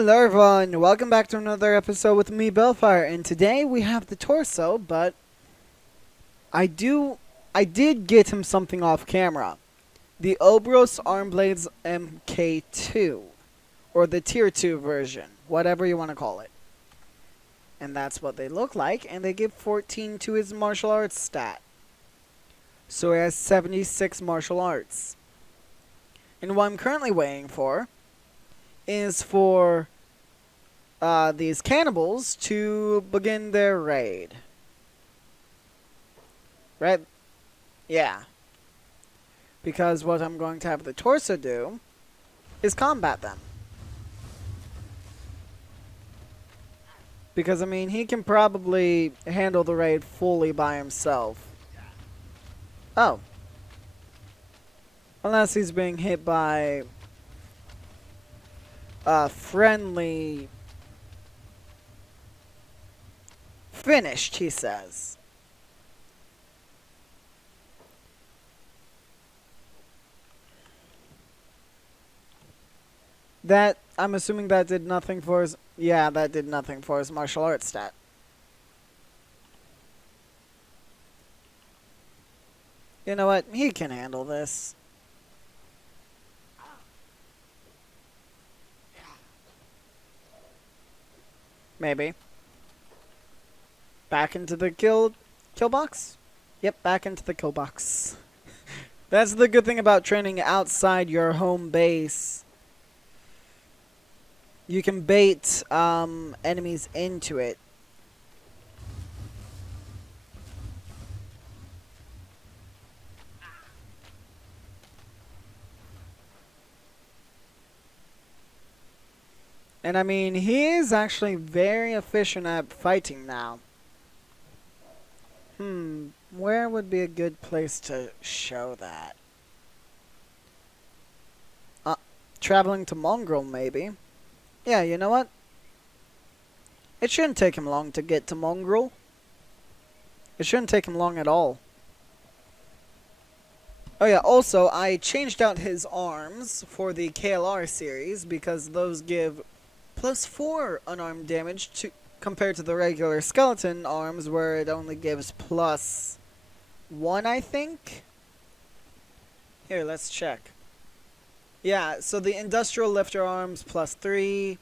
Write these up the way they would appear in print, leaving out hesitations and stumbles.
Hello everyone, welcome back to another episode with me, Bellfire, and today we have the torso, but I did get him something off camera. The Obros Armblades MK2, or the Tier 2 version, whatever you want to call it. And that's what they look like, and they give 14 to his martial arts stat. So he has 76 martial arts. And what I'm currently waiting for is for these cannibals to begin their raid. Right? Yeah. Because what I'm going to have the torso do is combat them. Because, I mean, he can probably handle the raid fully by himself. Oh. Unless he's being hit by friendly. Finished, he says. That, I'm assuming that did nothing for his. Yeah, that did nothing for his martial arts stat. You know what? He can handle this. Maybe. Back into the kill box? Yep, back into the kill box. That's the good thing about training outside your home base. You can bait enemies into it. And I mean, he is actually very efficient at fighting now. Where would be a good place to show that? Traveling to Mongrel, maybe. Yeah, you know what? It shouldn't take him long to get to Mongrel. It shouldn't take him long at all. Oh yeah, also, I changed out his arms for the KLR series because those give +4 unarmed damage to compared to the regular skeleton arms where it only gives +1, I think. Here, let's check. Yeah, so the industrial lifter arms +3.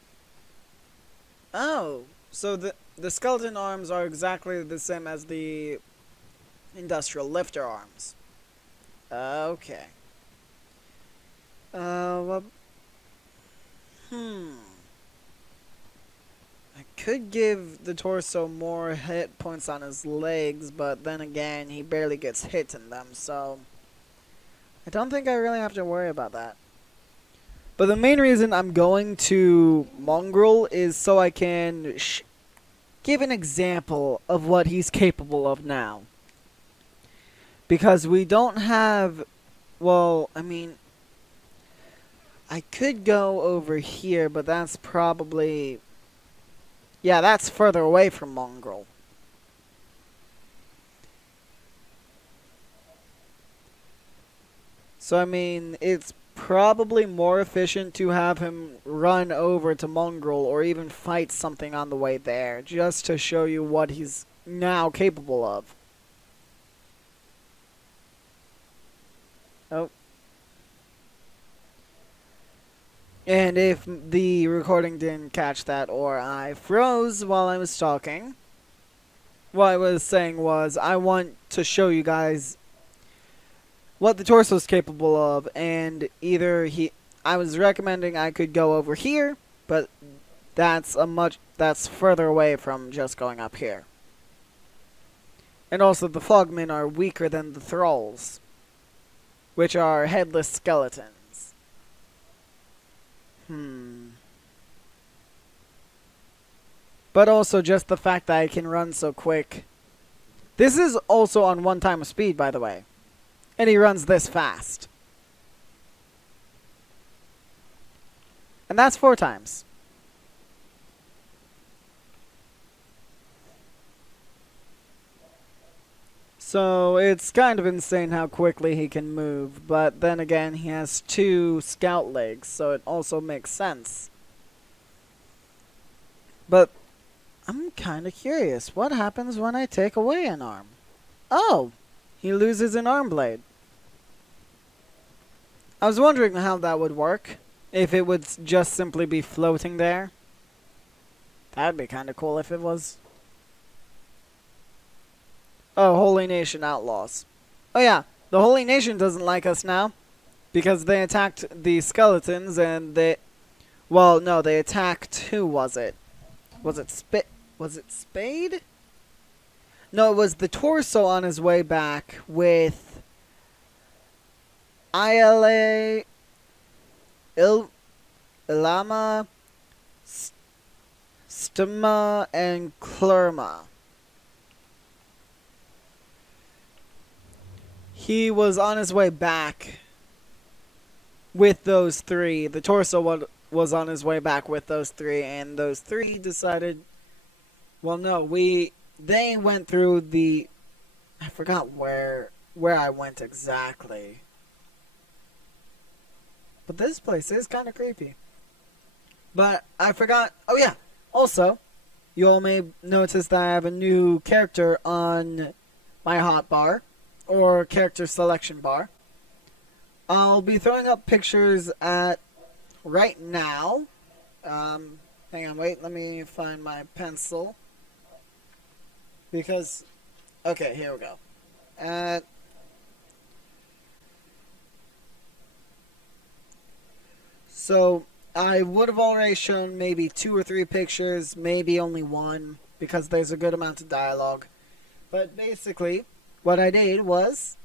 Oh, so the skeleton arms are exactly the same as the industrial lifter arms. Okay. Well, I could give the torso more hit points on his legs, but then again, he barely gets hit in them, so I don't think I really have to worry about that. But the main reason I'm going to Mongrel is so I can give an example of what he's capable of now. Because we don't have, well, I mean, I could go over here, but that's probably, yeah, that's further away from Mongrel. So, I mean, it's probably more efficient to have him run over to Mongrel or even fight something on the way there, just to show you what he's now capable of. Oh. And if the recording didn't catch that or I froze while I was talking, what I was saying was I want to show you guys what the torso is capable of, and I was recommending I could go over here, but that's further away from just going up here. And also the Fogmen are weaker than the Thralls, which are headless skeletons. But also just the fact that I can run so quick. This is also on 1 time of speed, by the way. And he runs this fast. And that's 4 times. So it's kind of insane how quickly he can move, but then again he has 2 scout legs, so it also makes sense. But I'm kind of curious. What happens when I take away an arm? Oh, he loses an arm blade. I was wondering how that would work. If it would just simply be floating there. That'd be kind of cool if it was. Oh, Holy Nation outlaws. Oh yeah, the Holy Nation doesn't like us now. Because they attacked the skeletons and they... Well, no, they attacked... Who was it? Was it Spade? No, it was the torso on his way back with... Ilama... Stima, and Clerma. He was on his way back with those three. The torso was on his way back with those three, and those three decided, well, no, they went through the, I forgot where I went exactly. But this place is kind of creepy. But I forgot, oh yeah, also, you all may notice that I have a new character on my hotbar, or character selection bar. I'll be throwing up pictures at right now. Hang on, wait, let me find my pencil. Because, okay, here we go. So, I would have already shown maybe 2 or 3 pictures, maybe only 1, because there's a good amount of dialogue. But basically, what I did was,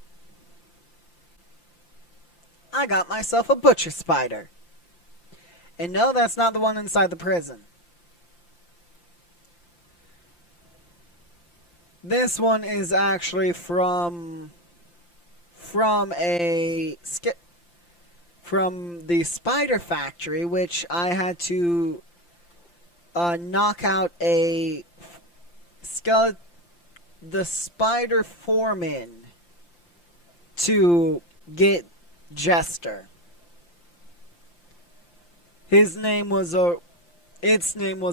I got myself a butcher spider. And no, that's not the one inside the prison. This one is actually from the spider factory, which I had to knock out the spider foreman to get Jester. Its name was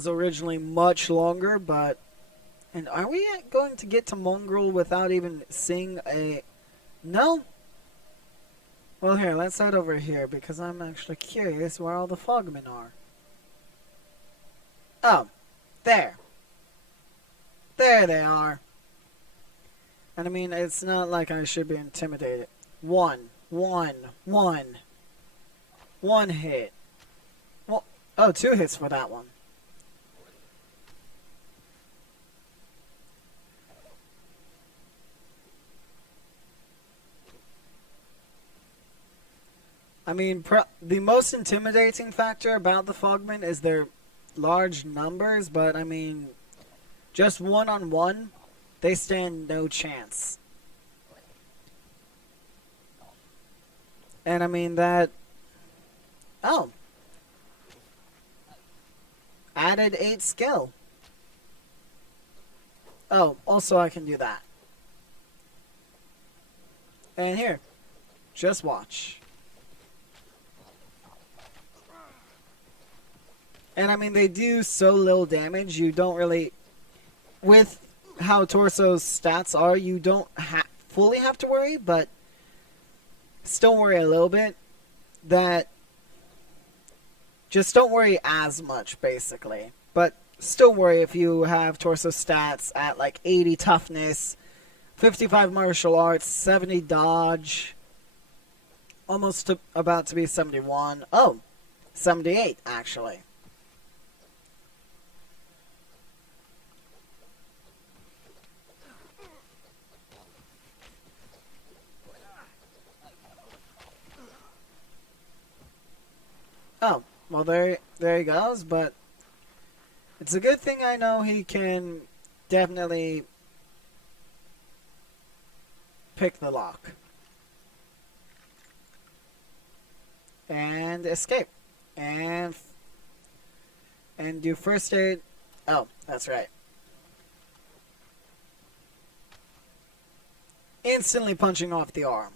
originally much longer, but... And are we going to get to Mongrel without even seeing a... No? Well, here, let's head over here, because I'm actually curious where all the Fogmen are. Oh, there. There they are. And I mean, it's not like I should be intimidated. One hit. Well, oh, 2 hits for that one. I mean, the most intimidating factor about the Fogmen is their large numbers, but I mean, just one-on-one, they stand no chance. And I mean that... Oh. Added 8 skill. Oh, also I can do that. And here, just watch. And I mean, they do so little damage, you don't really... With how Torso's stats are, you don't fully have to worry, but still worry a little bit. That... Just don't worry as much, basically. But still worry if you have Torso stats at like 80 toughness, 55 martial arts, 70 dodge, almost about to be 71. Oh, 78 actually. Oh, well there he goes, but it's a good thing I know he can definitely pick the lock. And escape. And do first aid. Oh, that's right. Instantly punching off the arm.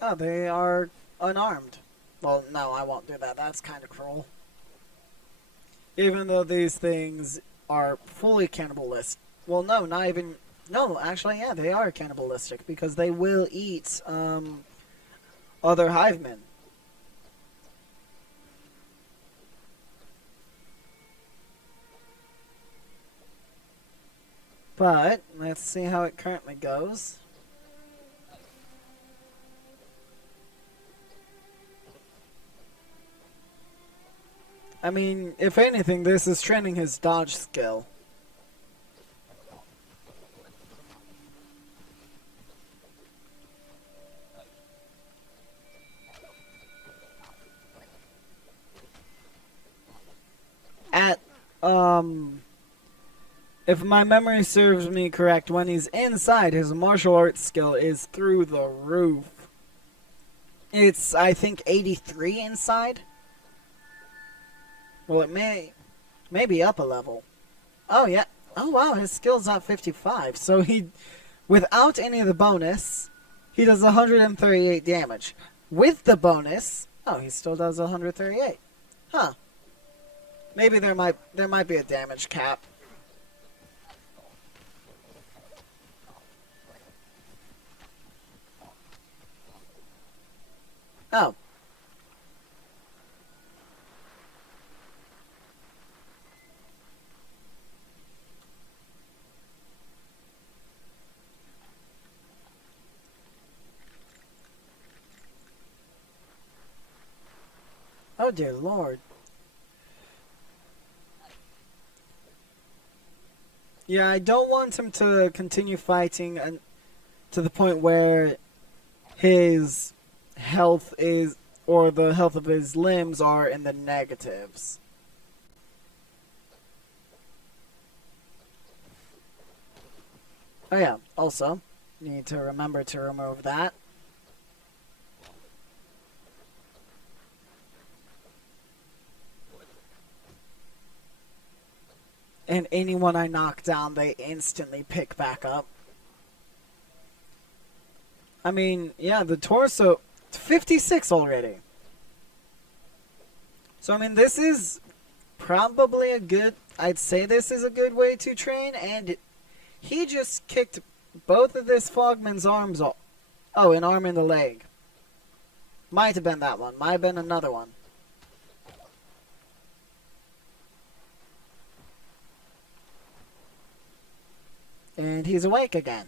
Oh, they are unarmed. Well, no, I won't do that. That's kind of cruel. Even though these things are fully cannibalistic. Well, no, not even. No, actually, yeah, they are cannibalistic because they will eat other hivemen. But let's see how it currently goes. I mean, if anything, this is training his dodge skill. At, if my memory serves me correct, when he's inside, his martial arts skill is through the roof. It's, I think, 83 inside. Well, it may be up a level. Oh, yeah. Oh, wow, his skill's at 55. So he, without any of the bonus, he does 138 damage. With the bonus, oh, he still does 138. Huh. Maybe there might be a damage cap. Oh. Oh, dear Lord. Yeah, I don't want him to continue fighting and to the point where his health is, or the health of his limbs are in the negatives. Oh yeah, also, need to remember to remove that. And anyone I knock down, they instantly pick back up. I mean, yeah, the torso, 56 already. So, I mean, this is probably a good, I'd say this is a good way to train, and he just kicked both of this Fogman's arms off. Oh, an arm and a leg. Might have been that one. Might have been another one. And he's awake again.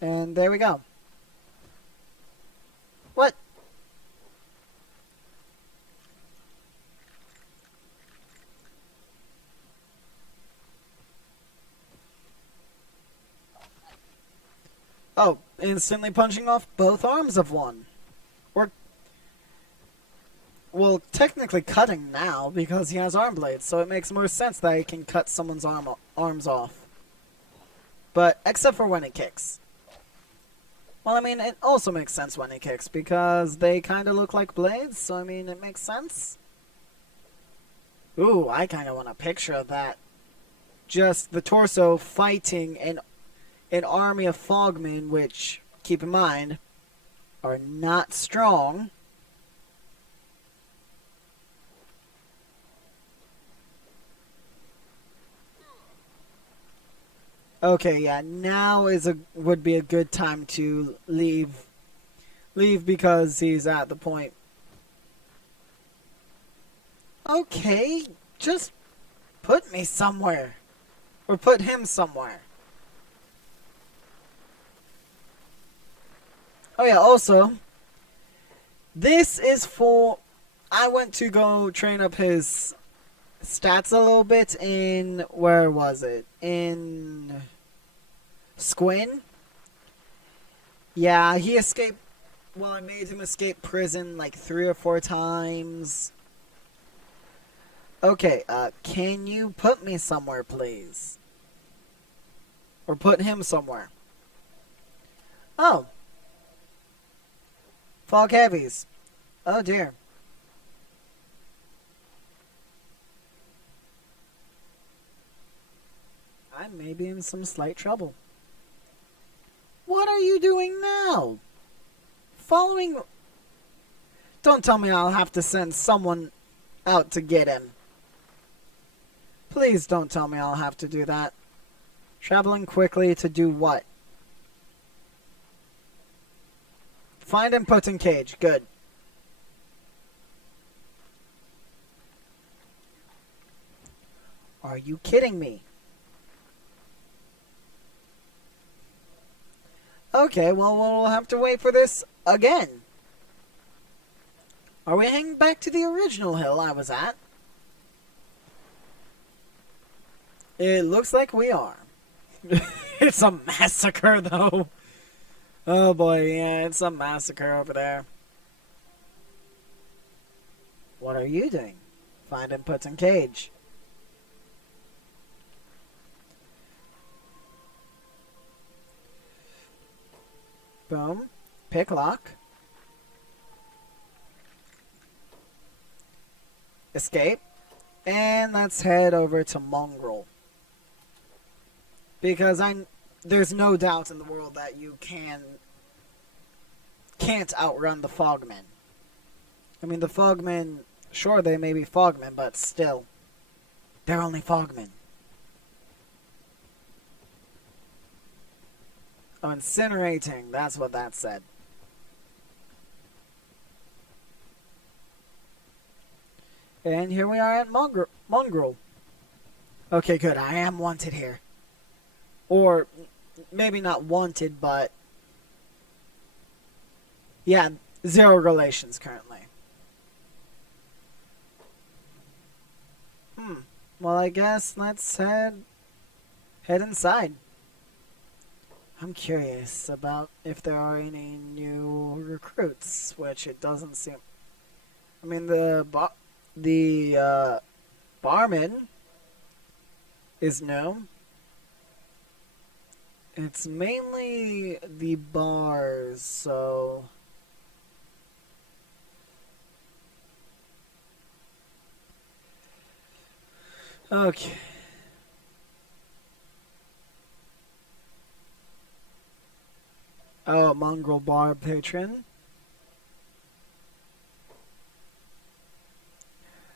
And there we go. What? Oh, instantly punching off both arms of one. Or, well, technically cutting now because he has arm blades, so it makes more sense that he can cut someone's arms off. But, except for when he kicks. Well, I mean, it also makes sense when he kicks because they kind of look like blades, so I mean, it makes sense. Ooh, I kind of want a picture of that. Just the torso fighting an army of Fogmen, which, keep in mind, are not strong. Okay, yeah, now would be a good time to leave. Leave because he's at the point. Okay, just put me somewhere. Or put him somewhere. Oh yeah, also, this is for... I went to go train up his stats a little bit in... Where was it? In... Squin? Yeah, he escaped... Well, I made him escape prison like 3 or 4 times. Okay, can you put me somewhere, please? Or put him somewhere. Oh. Fog heavies. Oh dear. may be in some slight trouble. What are you doing now? Following... Don't tell me I'll have to send someone out to get him. Please don't tell me I'll have to do that. Traveling quickly to do what? Find and put in cage. Good. Are you kidding me? Okay, well, we'll have to wait for this again. Are we heading back to the original hill I was at? It looks like we are. It's a massacre, though. Oh boy, yeah, it's a massacre over there. What are you doing? Find and put in cage. Boom. Pick lock. Escape. And let's head over to Mongrel. Because there's no doubt in the world that you can't outrun the Fogmen. I mean, the Fogmen, sure, they may be Fogmen, but still, they're only Fogmen. Oh, incinerating, that's what that said. And here we are at Mongrel. Okay, good, I am wanted here. Or, maybe not wanted, but... yeah, 0 relations currently. Well, I guess let's head inside. I'm curious about if there are any new recruits, which it doesn't seem... I mean, the barman is new. It's mainly the bars, so... okay. Oh, Mongrel bar patron.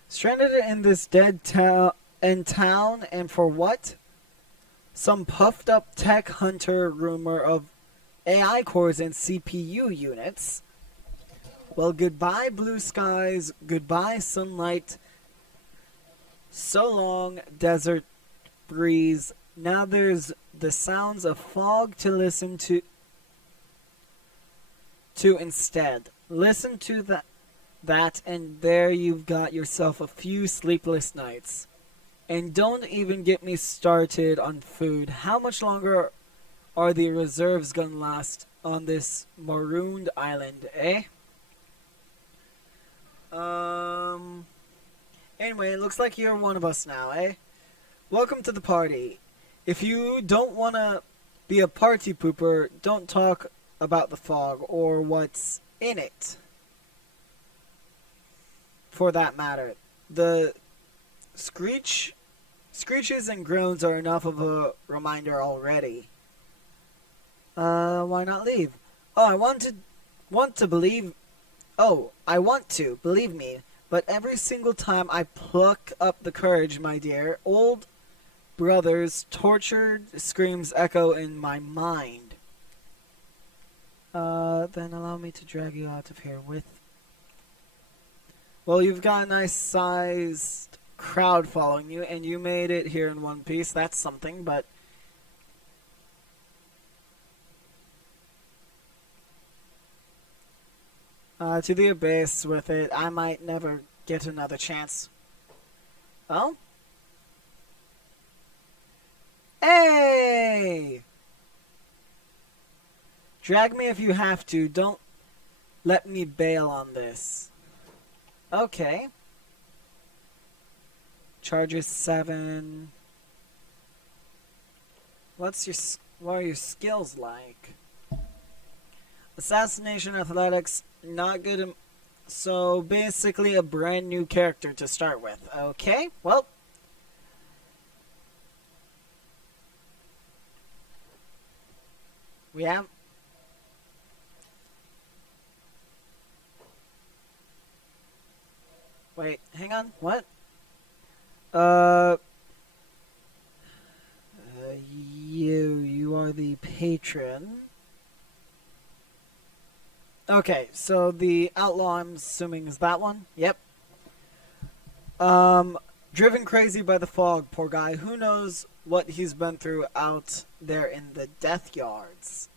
Stranded in this dead town, and for what? Some puffed up tech hunter rumor of AI cores and CPU units. Well, goodbye blue skies, goodbye sunlight. So long, desert breeze. Now there's the sounds of fog to listen to instead. Listen to that, and there you've got yourself a few sleepless nights. And don't even get me started on food. How much longer are the reserves gonna last on this marooned island, eh? Anyway, it looks like you're one of us now, eh? Welcome to the party. If you don't wanna be a party pooper, don't talk about the fog or what's in it. For that matter. The screeches and groans are enough of a reminder already. Why not leave? I want to, believe me, but every single time I pluck up the courage, my dear, old brother's tortured screams echo in my mind. Then allow me to drag you out of here with... well, you've got a nice sized crowd following you, and you made it here in one piece. That's something, but... to the abyss with it. I might never get another chance. Oh? Hey! Drag me if you have to. Don't let me bail on this. Okay. Charges 7. What are your skills like? Assassination, athletics, not good. So basically a brand new character to start with. Okay, well. We have... Wait, hang on. What? Uh... you are the patron. Okay, so the outlaw, I'm assuming, is that one? Yep. Um, driven crazy by the fog, poor guy. Who knows what he's been through out there in the death yards.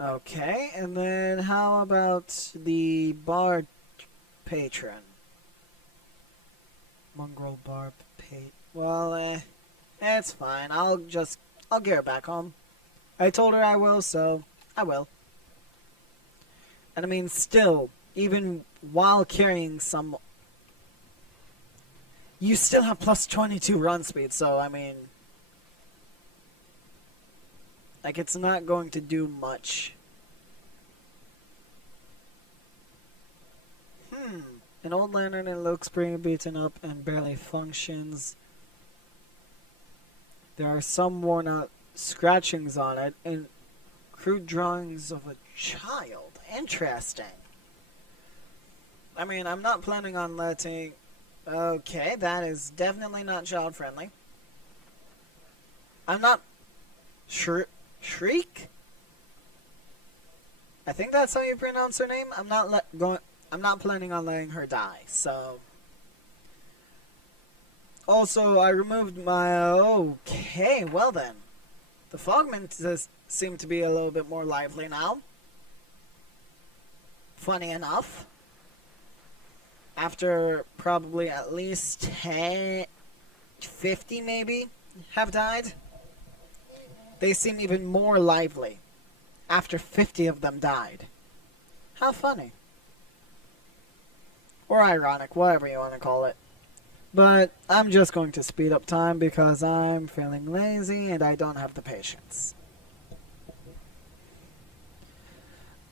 Okay, and then how about the bar patron? Mongrel bar patron. Well, it's fine. I'll get her back home. I told her I will, so I will. And I mean, still, even while carrying some, you still have plus 22 run speed, so I mean, like, it's not going to do much. An old lantern, it looks pretty beaten up and barely functions. There are some worn out scratchings on it and crude drawings of a child. Interesting. I mean, I'm not planning on letting... Okay, that is definitely not child friendly. I'm not... Shriek? I think that's how you pronounce her name. I'm not planning on letting her die, so... Also, I removed my... Okay, well then. The Fogmen seem to be a little bit more lively now. Funny enough. After probably at least 10... 50 maybe have died. They seem even more lively. After 50 of them died. How funny. Or ironic, whatever you want to call it. But I'm just going to speed up time because I'm feeling lazy and I don't have the patience.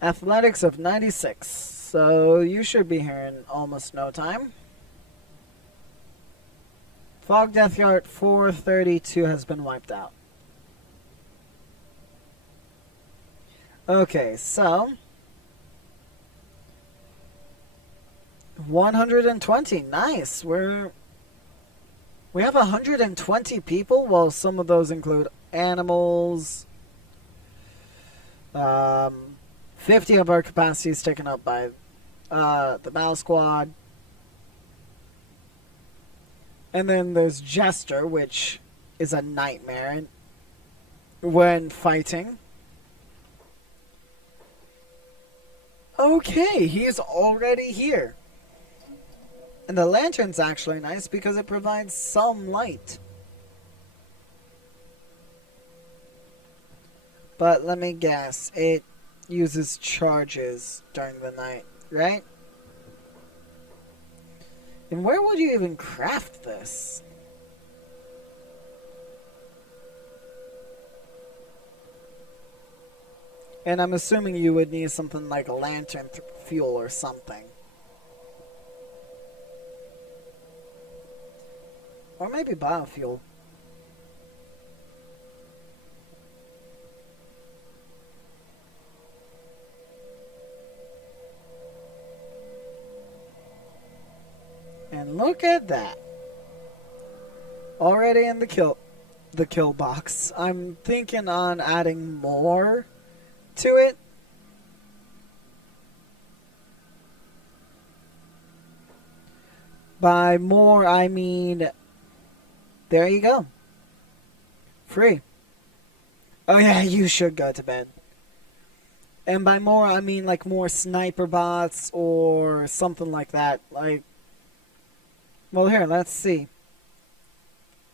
Athletics of 96. So you should be here in almost no time. Fog Death Yard 432 has been wiped out. Okay, so 120. Nice. We have 120 people. Well, some of those include animals. 50 of our capacity is taken up by the battle squad. And then there's Jester, which is a nightmare when fighting. Okay, he's already here. And the lantern's actually nice because it provides some light. But let me guess, it uses charges during the night, right? And where would you even craft this? And I'm assuming you would need something like a lantern fuel or something. Or maybe biofuel. And look at that. Already in the kill box. I'm thinking on adding more to it. By more, I mean, there you go. Free. Oh yeah, you should go to bed. And by more, I mean like more sniper bots or something like that. Like, well, here, let's see.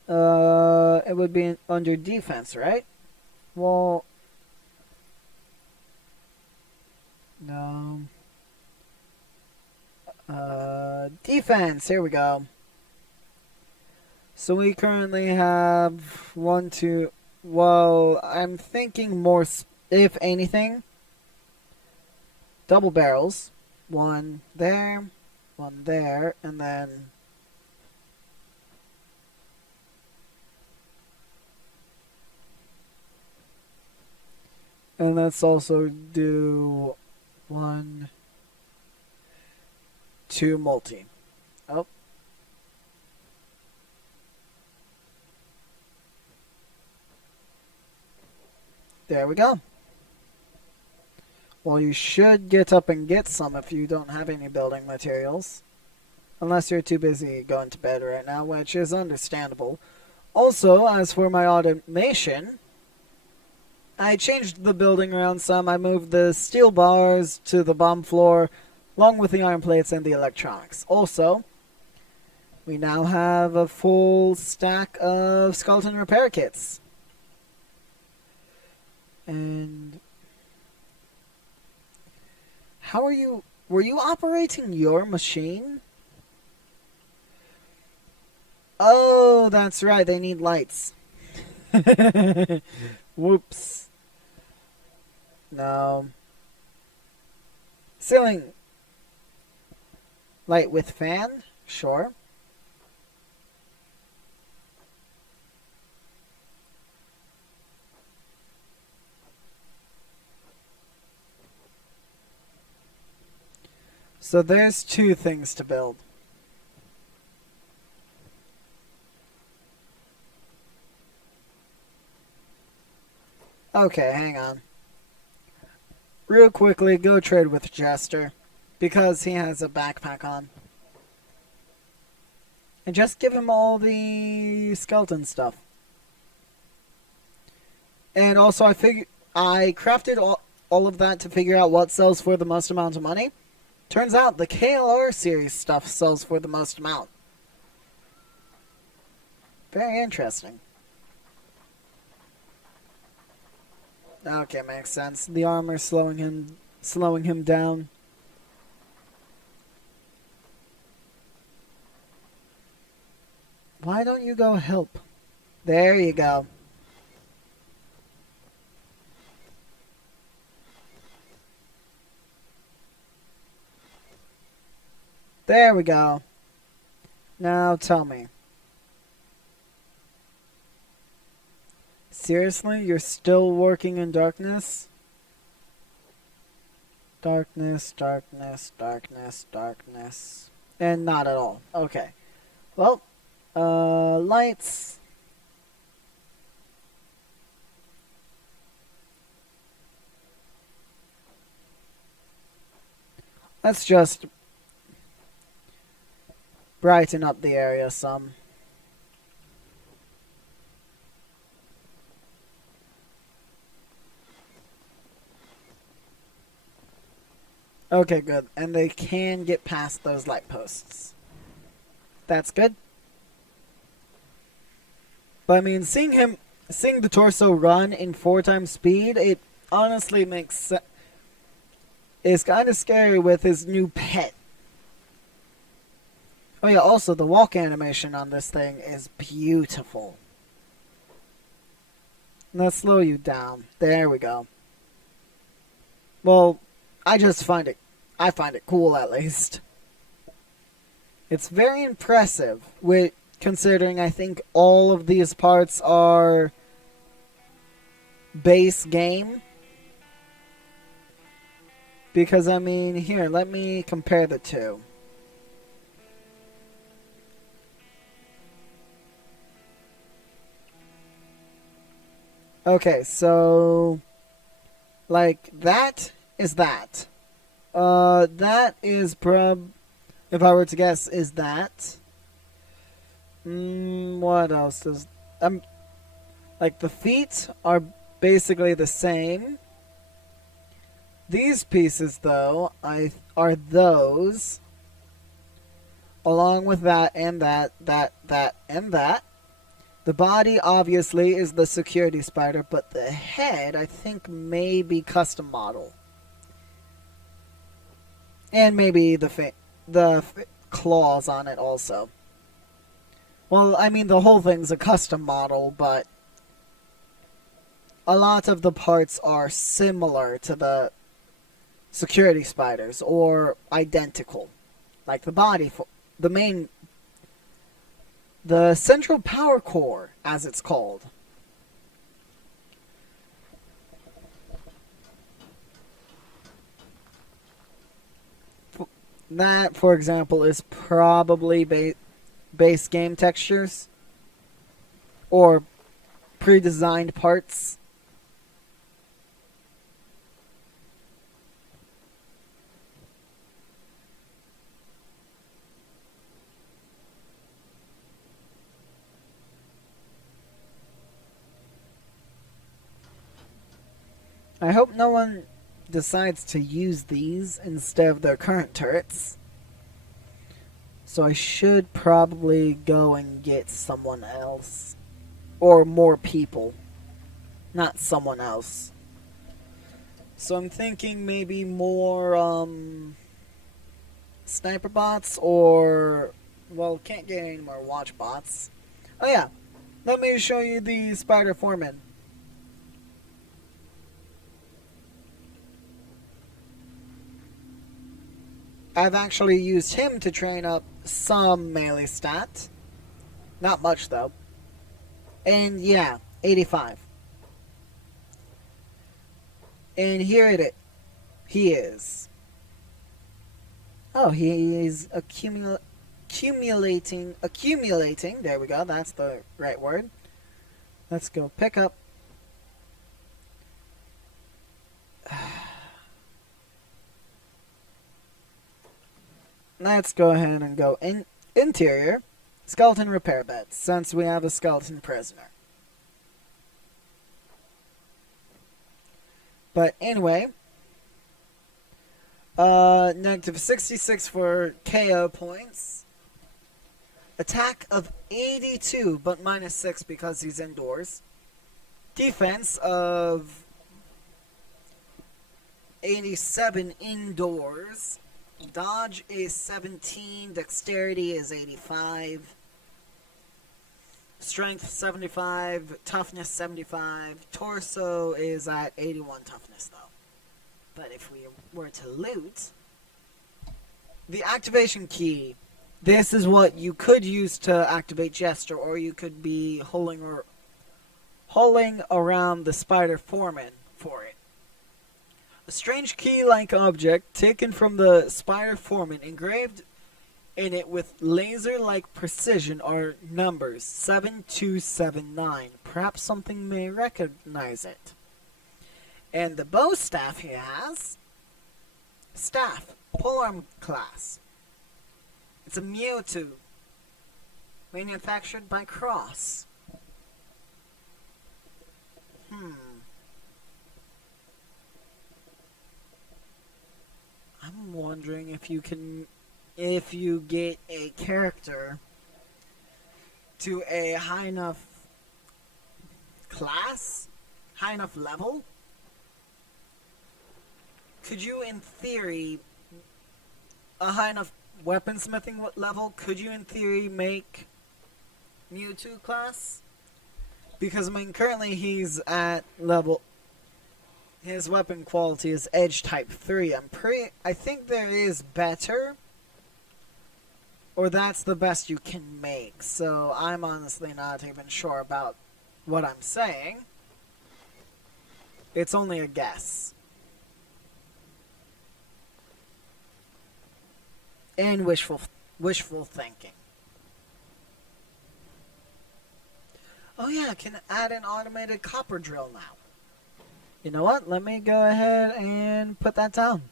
It would be under defense, right? Well, no. Defense, here we go. So we currently have 1, 2. Well, I'm thinking more, if anything, double barrels. One there, and then And let's also do 1, 2 multi. Oh. There we go. Well, you should get up and get some if you don't have any building materials. Unless you're too busy going to bed right now, which is understandable. Also, as for my automation, I changed the building around some. I moved the steel bars to the bomb floor, along with the iron plates and the electronics. Also, we now have a full stack of skeleton repair kits. And how are you? Were you operating your machine? Oh, that's right. They need lights. Whoops. No. Ceiling light with fan? Sure. So there's 2 things to build. Okay, hang on. Real quickly, go trade with Jester, because he has a backpack on. And just give him all the skeleton stuff. And also, I crafted all of that to figure out what sells for the most amount of money. Turns out the KLR series stuff sells for the most amount. Very interesting. Okay, makes sense. The armor slowing him down. Why don't you go help? There you go. There we go. Now tell me. Seriously? You're still working in darkness? Darkness, darkness, darkness, darkness. And not at all. Okay. Well, lights. Let's just brighten up the area some. Okay, good. And they can get past those light posts. That's good. But I mean, seeing the torso run in 4 times speed, it honestly makes sense. It's kind of scary with his new pet. Oh yeah, also the walk animation on this thing is beautiful. Let's slow you down. There we go. Well, I find it cool at least. It's very impressive, considering I think all of these parts are base game. Because, I mean, here, let me compare the 2. Okay, so, like, that is that. That is if I were to guess, is that. What else is, like, the feet are basically the same. These pieces, though, are those, along with that and that, and that. The body, obviously, is the security spider, but the head, I think, may be custom model. And maybe the claws on it also. Well, I mean, the whole thing's a custom model, but a lot of the parts are similar to the security spiders, or identical. Like the body, the central power core, as it's called. That, for example, is probably base game textures or pre-designed parts. I hope no one decides to use these instead of their current turrets. So I should probably go and get someone else. Or more people. Not someone else. So I'm thinking maybe more sniper bots or, well, can't get any more watch bots. Oh yeah, let me show you the Spider Foreman. I've actually used him to train up some melee stat. Not much though. And yeah, 85. And here he is. Oh, he is accumulating. There we go. That's the right word. Let's go pick up. Let's go ahead and go interior. Skeleton repair bed, since we have a skeleton prisoner. But anyway, negative 66 for KO points. Attack of 82, but minus 6 because he's indoors. Defense of 87 indoors. Dodge is 17. Dexterity is 85. Strength 75. Toughness 75. Torso is at 81 toughness though. But if we were to loot, the activation key, this is what you could use to activate Jester, or you could be hauling around the Spider Foreman for it. A strange key-like object taken from the Spider Foreman, engraved in it with laser-like precision, are numbers 7279. Perhaps something may recognize it. And the bow staff he has, staff, polearm class. It's a Mewtwo, manufactured by Cross. I'm wondering if you get a character to a high enough class, high enough level, could you in theory, a high enough weaponsmithing level, could you in theory make Mewtwo class? Because I mean currently he's at level, his weapon quality is Edge Type 3. I think there is better, or that's the best you can make. So I'm honestly not even sure about what I'm saying. It's only a guess. And wishful thinking. Oh yeah, I can add an automated copper drill now. You know what? Let me go ahead and put that down.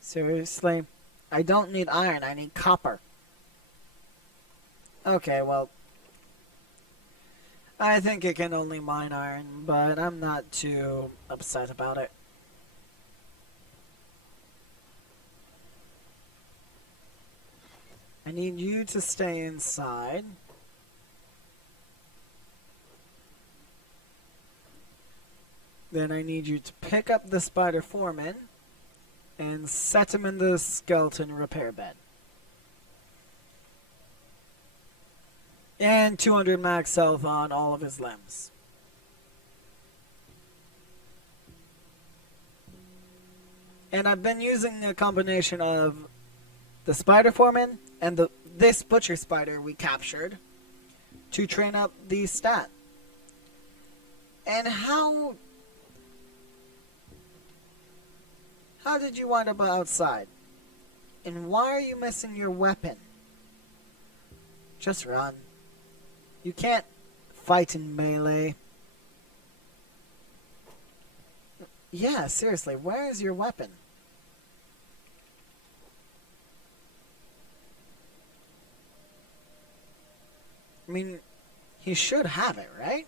Seriously? I don't need iron, I need copper. Okay, well, I think it can only mine iron, but I'm not too upset about it. I need you to stay inside. Then I need you to pick up the Spider Foreman and set him in the skeleton repair bed. And 200 max health on all of his limbs. And I've been using a combination of the Spider Foreman and this Butcher Spider we captured to train up the stat. And how did you wind up outside? And why are you missing your weapon? Just run. You can't fight in melee. Yeah, seriously, where is your weapon? I mean, he should have it, right?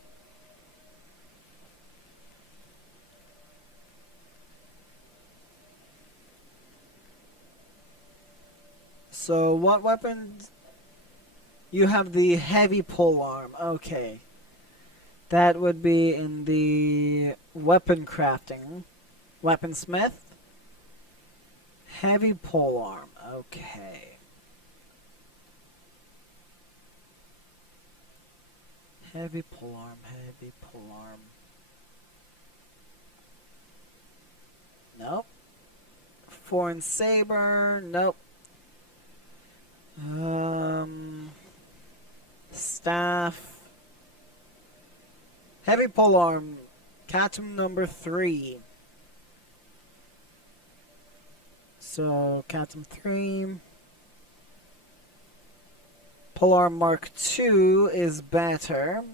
So, what weapons? You have the heavy pole arm. Okay. That would be in the weapon crafting. Weaponsmith. Heavy pole arm. Okay. Heavy pole arm. Heavy pole arm. Nope. Foreign saber. Nope. Staff. Heavy pole arm. Catum number 3. So, Catum 3. Polearm Mark II is better.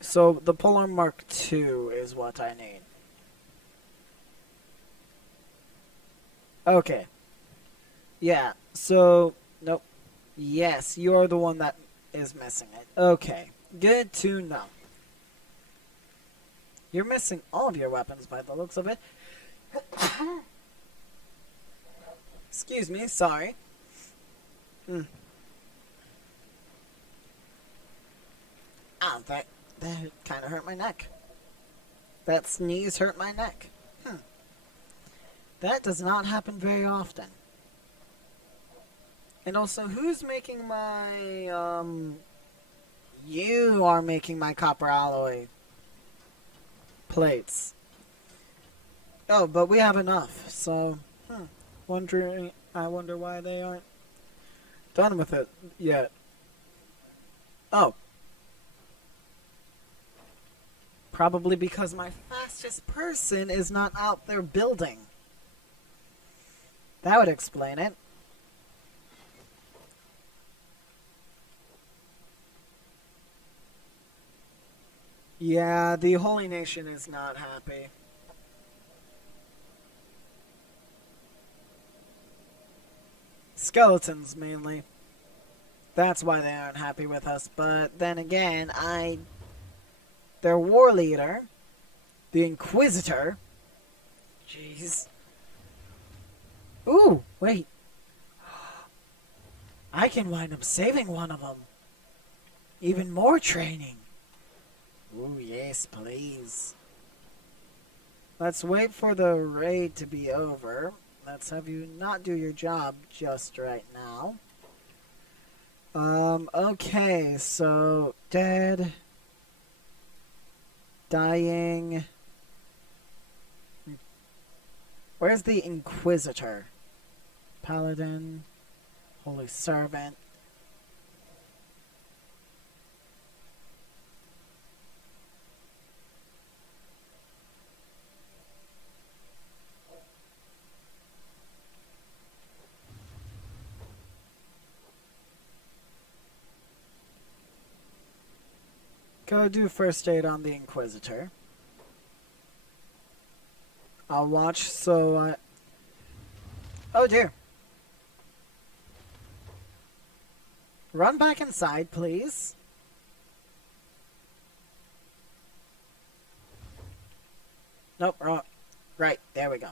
So, the Polearm Mark II is what I need. Okay. Yeah, so, nope. Yes, you're the one that is missing it. Okay, good to know. You're missing all of your weapons by the looks of it. Excuse me, sorry. Mm. Ah, that kind of hurt my neck. That sneeze hurt my neck. That does not happen very often. And also, who's making my, You are making my copper alloy plates. Oh, but we have enough, so, I wonder why they aren't done with it yet. Oh. Probably because my fastest person is not out there building. That would explain it. Yeah, the Holy Nation is not happy. Skeletons, mainly. That's why they aren't happy with us. But then again, their war leader, the Inquisitor. Jeez. Ooh, wait. I can wind up saving one of them. Even more training. Ooh, yes, please. Let's wait for the raid to be over. Let's have you not do your job just right now. Okay, so dead, dying. Where's the Inquisitor? Paladin, Holy Servant. Go do first aid on the Inquisitor. I'll watch, so I... Oh dear. Run back inside, please. Nope, wrong. Right, there we go.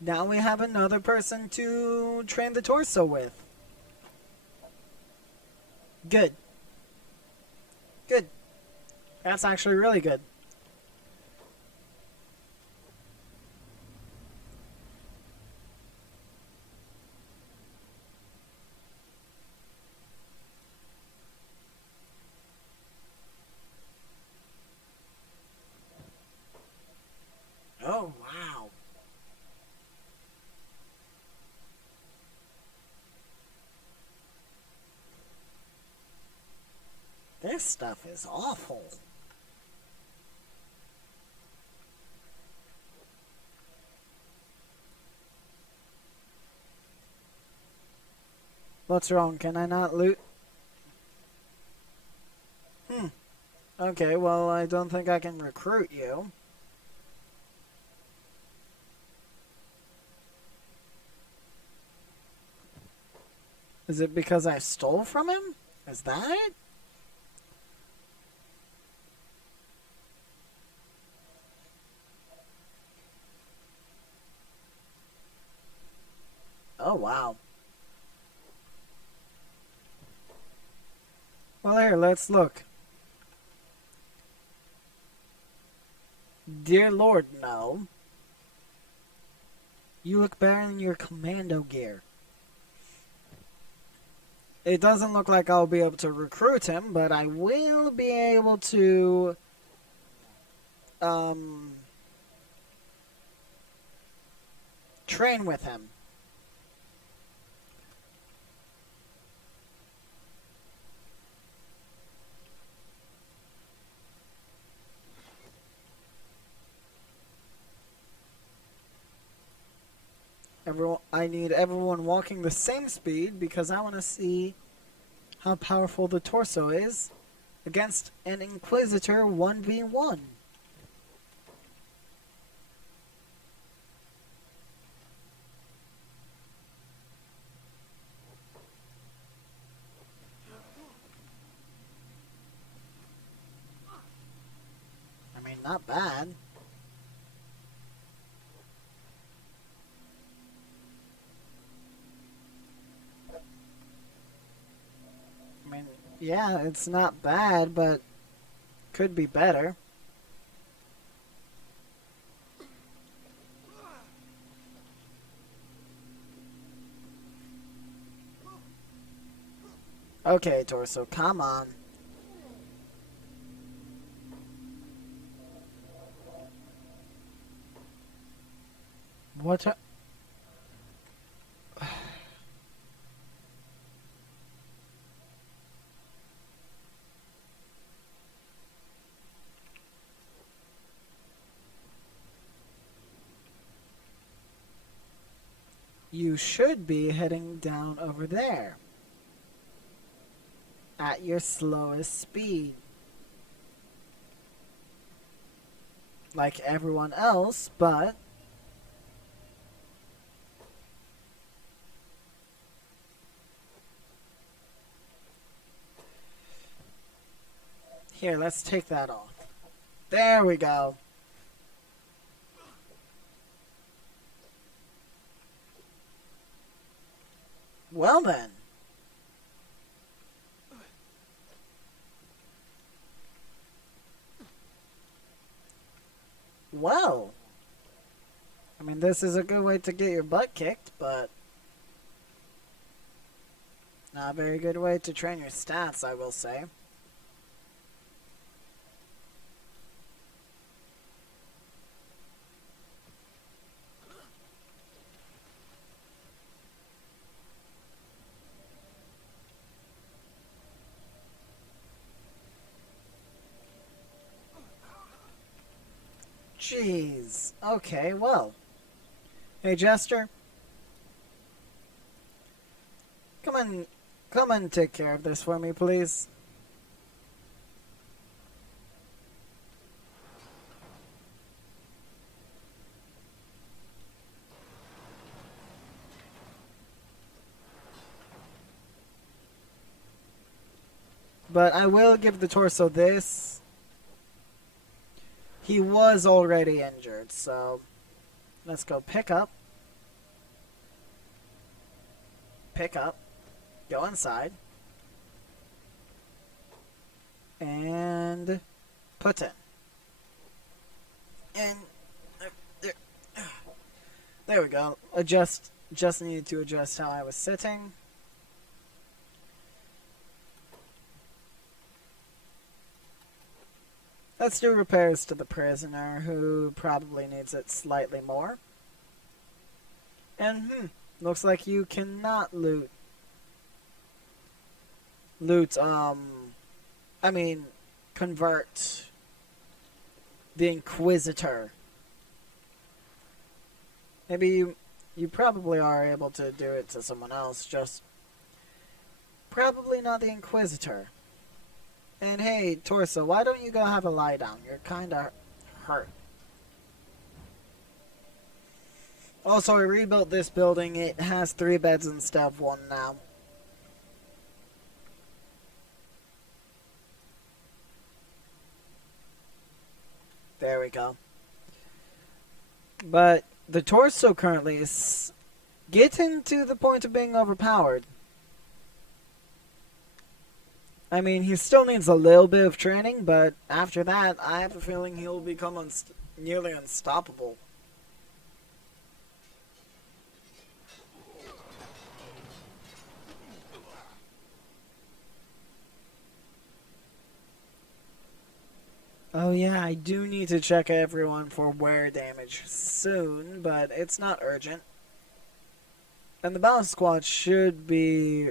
Now we have another person to train the torso with. Good. Good. That's actually really good. Oh, wow. this stuff is awful. What's wrong? Can I not loot? Okay, well, I don't think I can recruit you. Is it because I stole from him? Is that it? Oh, wow. Well, here, let's look. Dear Lord, no. You look better in your commando gear. It doesn't look like I'll be able to recruit him, but I will be able to, train with him. I need everyone walking the same speed because I want to see how powerful the torso is against an Inquisitor 1v1. I mean, not bad. I mean, yeah, it's not bad, but could be better. Okay, torso, come on. What? You should be heading down over there at your slowest speed. Like everyone else, but here, let's take that off. There we go. Well then. Well. I mean, this is a good way to get your butt kicked, but not a very good way to train your stats, I will say. Jeez. Okay, well. Hey, Jester. Come and take care of this for me, please. But I will give the torso this. He was already injured, so let's go pick up. Pick up. Go inside. And put in. And there we go. Just needed to adjust how I was sitting. Let's do repairs to the prisoner, who probably needs it slightly more. And, looks like you cannot loot, I mean, convert the Inquisitor. Maybe you probably are able to do it to someone else, just probably not the Inquisitor. And hey, Torso, why don't you go have a lie down? You're kinda hurt. Also, I rebuilt this building. It has 3 beds instead of 1 now. There we go. But the Torso currently is getting to the point of being overpowered. I mean, he still needs a little bit of training, but after that, I have a feeling he'll become nearly unstoppable. Oh yeah, I do need to check everyone for wear damage soon, but it's not urgent. And the balance squad should be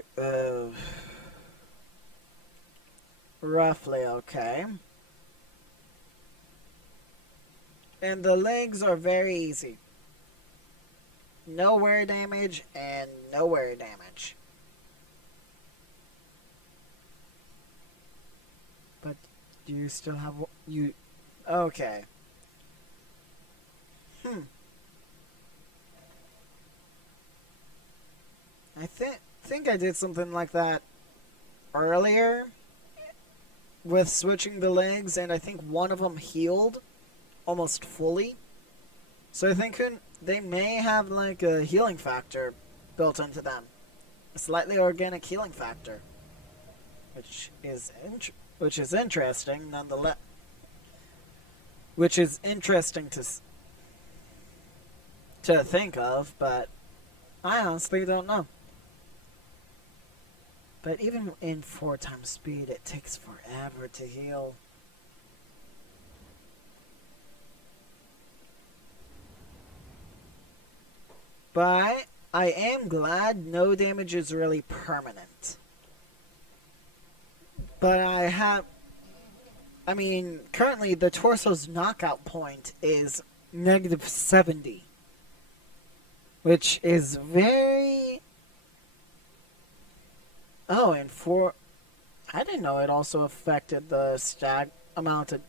roughly okay. And the legs are very easy. No wear damage and no wear damage. But do you still have you? Okay. I think I did something like that earlier with switching the legs, and I think one of them healed almost fully. So I think they may have like a healing factor built into them, a slightly organic healing factor, which is interesting nonetheless. Which is interesting to think of, but I honestly don't know. But even in 4 times speed, it takes forever to heal. But I am glad no damage is really permanent. But I mean, currently the Torso's knockout point is -70. Which is very... Oh, and I didn't know it also affected the amount of...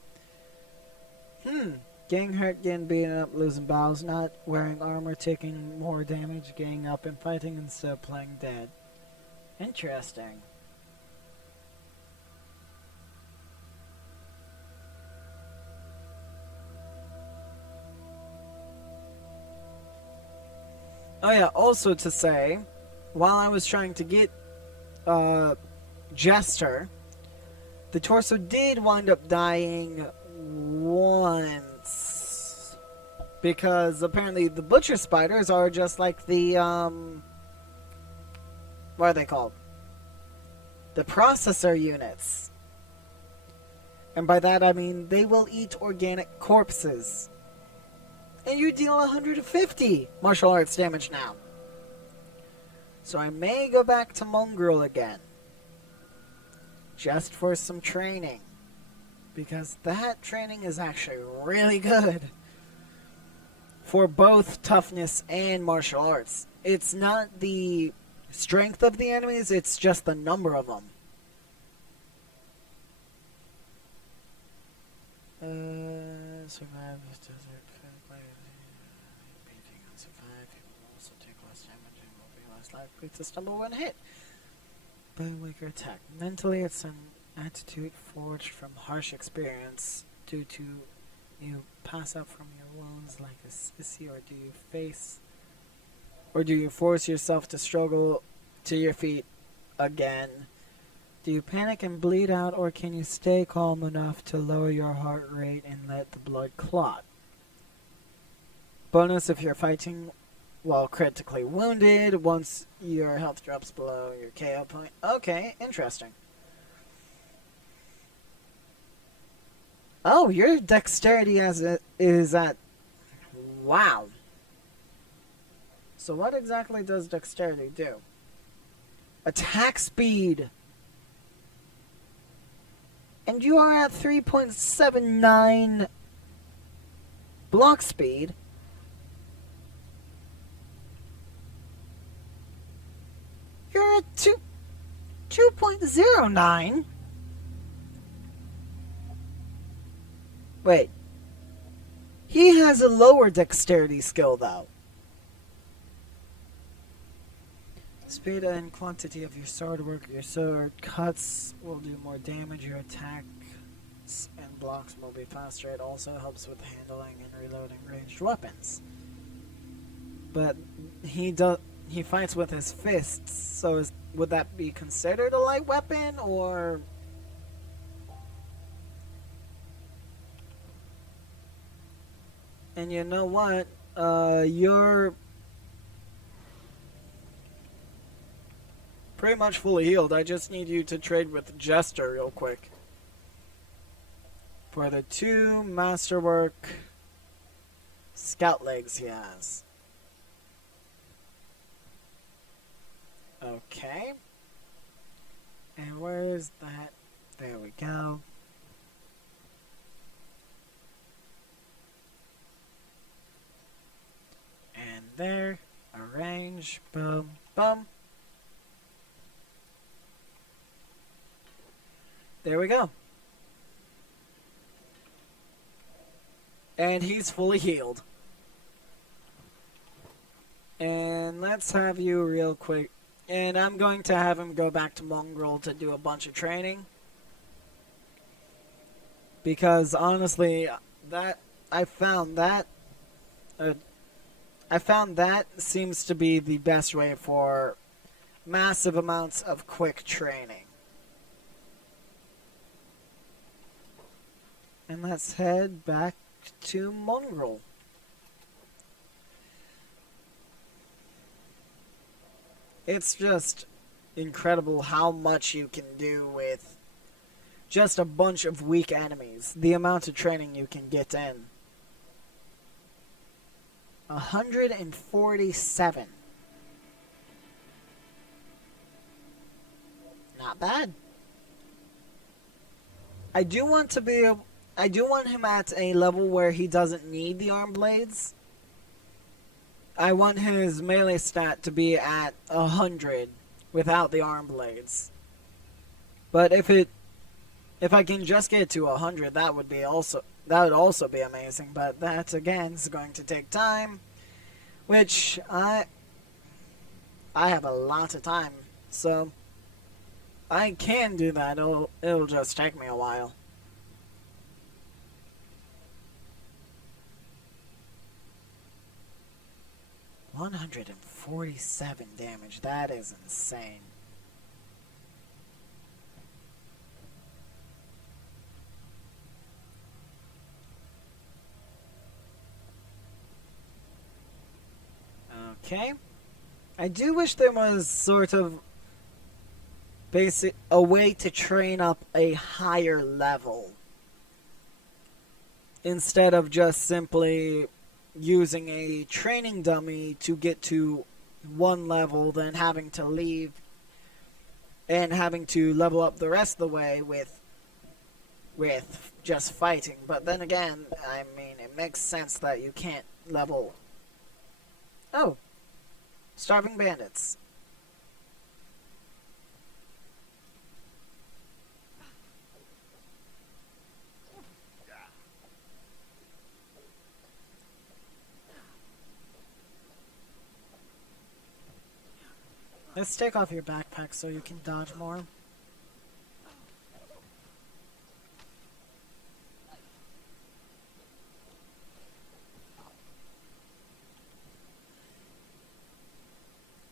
Getting hurt, getting beaten up, losing battles, not wearing armor, taking more damage, getting up and fighting instead of playing dead. Interesting. Oh yeah, also to say, while I was trying to get Jester, the Torso did wind up dying once. Because apparently the Butcher Spiders are just like the, what are they called? The processor units. And by that I mean they will eat organic corpses. And you deal 150 martial arts damage now. So I may go back to Mongrel again. Just for some training. Because that training is actually really good. For both toughness and martial arts. It's not the strength of the enemies, it's just the number of them. Survive this desert. Likely to stumble when hit by a weaker attack. Mentally, it's an attitude forged from harsh experience due to you pass out from your wounds like a sissy, or do you force yourself to struggle to your feet again? Do you panic and bleed out, or can you stay calm enough to lower your heart rate and let the blood clot? Bonus if you're fighting while critically wounded, once your health drops below your KO point. Okay, interesting. Oh, your dexterity is at... Wow. So what exactly does dexterity do? Attack speed. And you are at 3.79 block speed. You're at 2.09. Wait. He has a lower dexterity skill, though. Speed and quantity of your sword work. Your sword cuts will do more damage. Your attacks and blocks will be faster. It also helps with handling and reloading ranged weapons. But he fights with his fists, so would that be considered a light weapon, or... And you know what? You're pretty much fully healed. I just need you to trade with Jester real quick. For the 2 masterwork scout legs he has. Okay. And where is that? There we go. And there. Arrange. Boom. Boom. There we go. And he's fully healed. And let's have you real quick. And I'm going to have him go back to Mongrel to do a bunch of training. Because honestly, I found that seems to be the best way for massive amounts of quick training. And let's head back to Mongrel. It's just incredible how much you can do with just a bunch of weak enemies. The amount of training you can get in. 147. Not bad. I do want him at a level where he doesn't need the arm blades. I want his melee stat to be at 100 without the arm blades. But if I can just get to 100, that would also be amazing. But that again is going to take time, which I have a lot of time, so I can do that. It'll just take me a while. $147 damage. That is insane. Okay. I do wish there was sort of a way to train up a higher level instead of just simply using a training dummy to get to one level, then having to leave and having to level up the rest of the way with just fighting. But then again, I mean, it makes sense that you can't level. Oh, starving bandits. Let's take off your backpack so you can dodge more.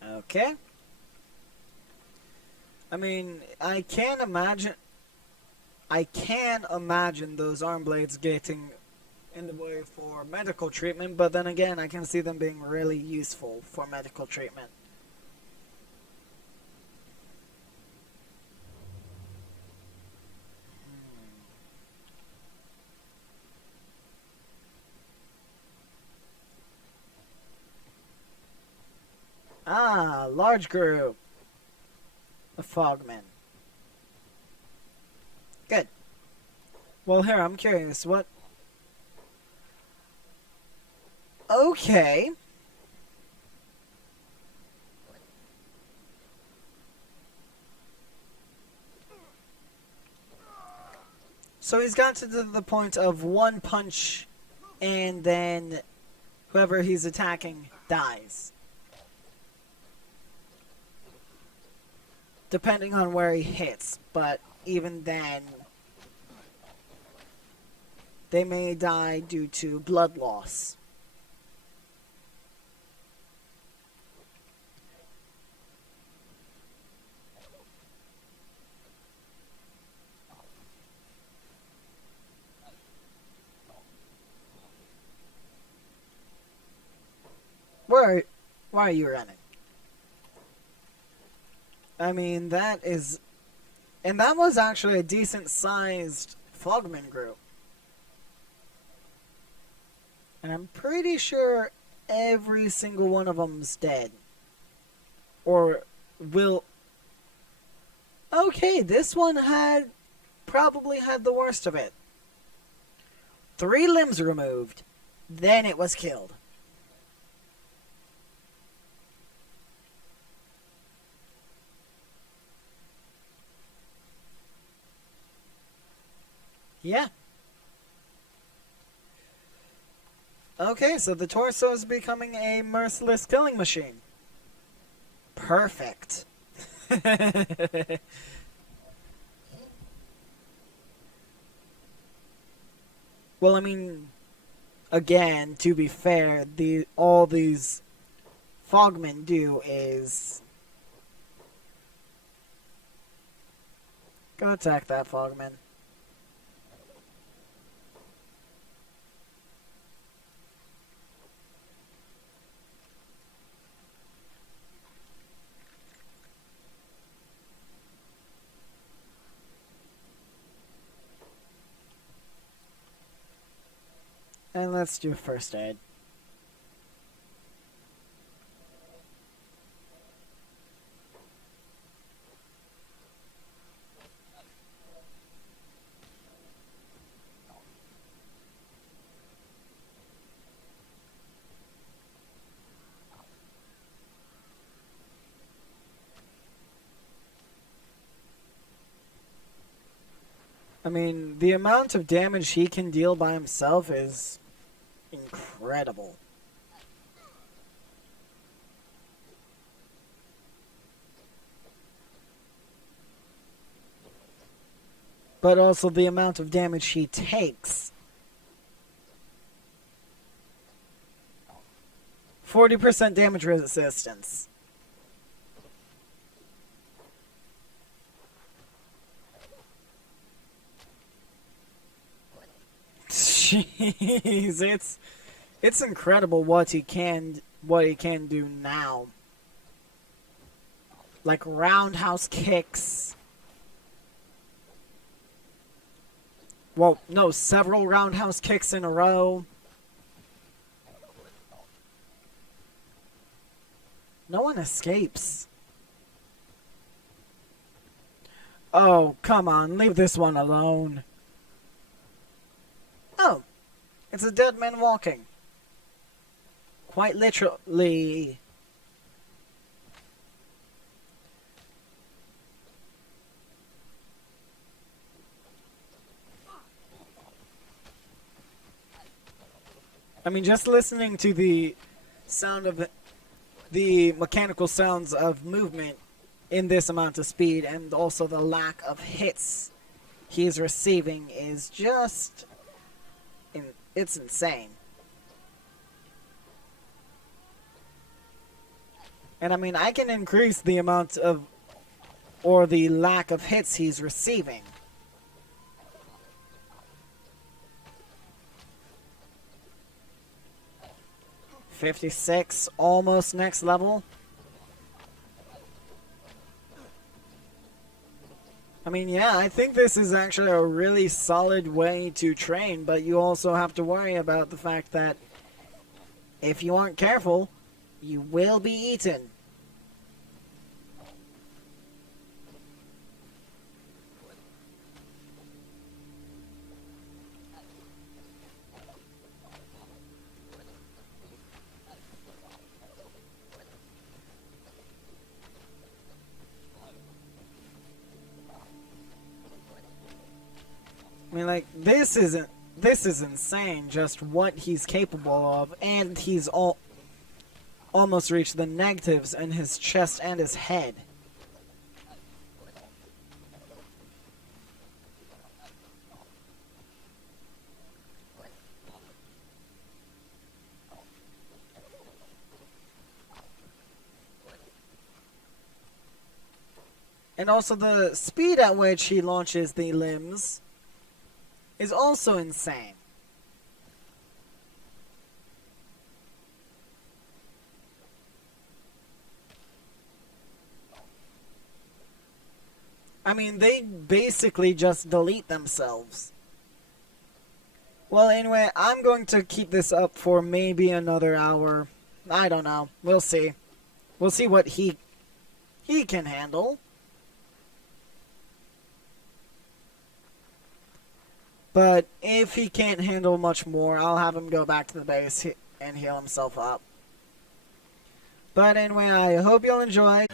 Okay. I mean, I can imagine those arm blades getting in the way for medical treatment, but then again, I can see them being really useful for medical treatment. Ah, large group of fogmen. Good. Well, here, I'm curious. What? Okay. So he's got to the point of one punch, and then whoever he's attacking dies. Depending on where he hits, but even then, they may die due to blood loss. Where, why are you running? I mean, that is, and that was actually a decent sized Fogman group. And I'm pretty sure every single one of them's dead. Or will. Okay, this one probably had the worst of it. 3 limbs removed, then it was killed. Yeah. Okay, so the torso is becoming a merciless killing machine. Perfect. Well, I mean, again, to be fair, all these Fogmen do is go attack that Fogman. And let's do first aid. I mean, the amount of damage he can deal by himself is incredible. But also the amount of damage he takes. 40% damage resistance. Jeez, it's incredible what he can do now. Like roundhouse kicks. Well, no, several roundhouse kicks in a row. No one escapes. Oh, come on, leave this one alone. Oh, it's a dead man walking. Quite literally. I mean, just listening to the sound of the mechanical sounds of movement in this amount of speed and also the lack of hits he's receiving is just... it's insane. And I mean, I can increase the amount of... or the lack of hits he's receiving. $56, almost next level. I mean, yeah, I think this is actually a really solid way to train, but you also have to worry about the fact that if you aren't careful, you will be eaten. I mean, like, this is insane, just what he's capable of, and he's almost reached the negatives in his chest and his head. And also the speed at which he launches the limbs is also insane. I mean, they basically just delete themselves. Well, anyway, I'm going to keep this up for maybe another hour. I don't know. We'll see. We'll see what he can handle. But if he can't handle much more, I'll have him go back to the base and heal himself up. But anyway, I hope you'll enjoy.